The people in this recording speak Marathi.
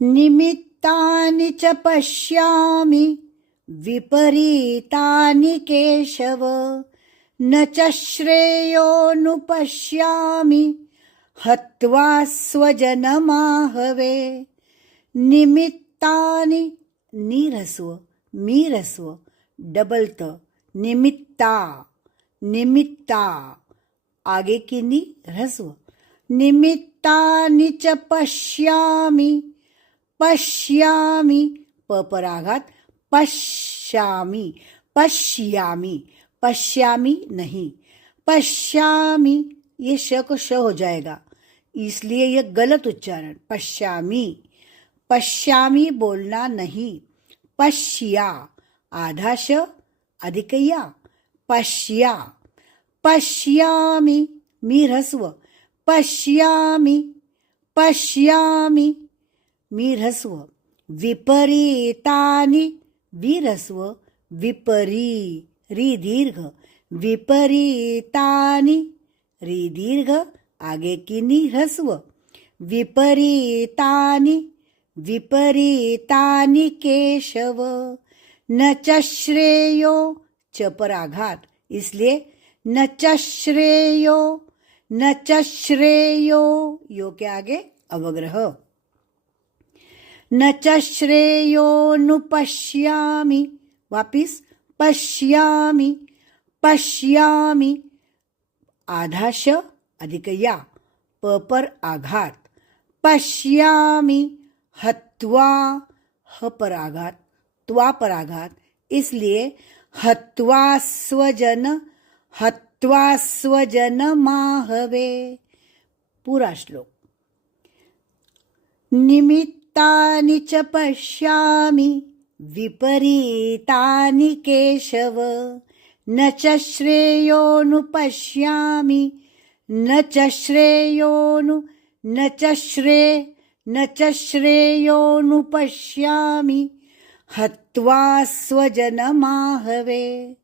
निमित्तानि च पश्यामि विपरीतानि केशव न च श्रेयोनुपश्यामि हत्वा स्वजनमाहवे. निमित्तानि नीरस्व मीरस्व डबल त निमित्ता निमित्ता आगे की नी ह्रस्व. निमित्तानि च पश्यामि पश्यामि प पर आघात पश्यामि पश्यामि पश्यामि नहीं पश्यामि ये श को श हो जाएगा इसलिए ये गलत उच्चारण. पश्यामि पश्यामि बोलना नहीं. पश्या आधा श अधिक या पश्या. पश्यामि मी ह्रस्व पश्यामि पश्यामि मी ह्रस्व. विपरीतानि वीरस्व विपरी री दीर्घ विपरीतानि री दीर्घ आगे की नी ह्रस्व. विपरीतानि विपरीतानि केशव न च श्रेयो च पर आघात इसलिए न च श्रेयो न च श्रेयो यो के आगे अवग्रह. न च श्रेयोनुपश्यामि वापिस पश्यामि पश्यामि आधा श अधिक या प पर आघात. पश्यामि हत्वा ह पर आघात त्वा पर आघात इसलिए हत्वा स्वजन माहवे. पूरा श्लोक. निमित्तानि च पश्यामि विपरीतानि केशव न च श्रेयोनुपश्यामि न च श्रेयोनुपश्यामि हत्वा स्वजनमाहवे.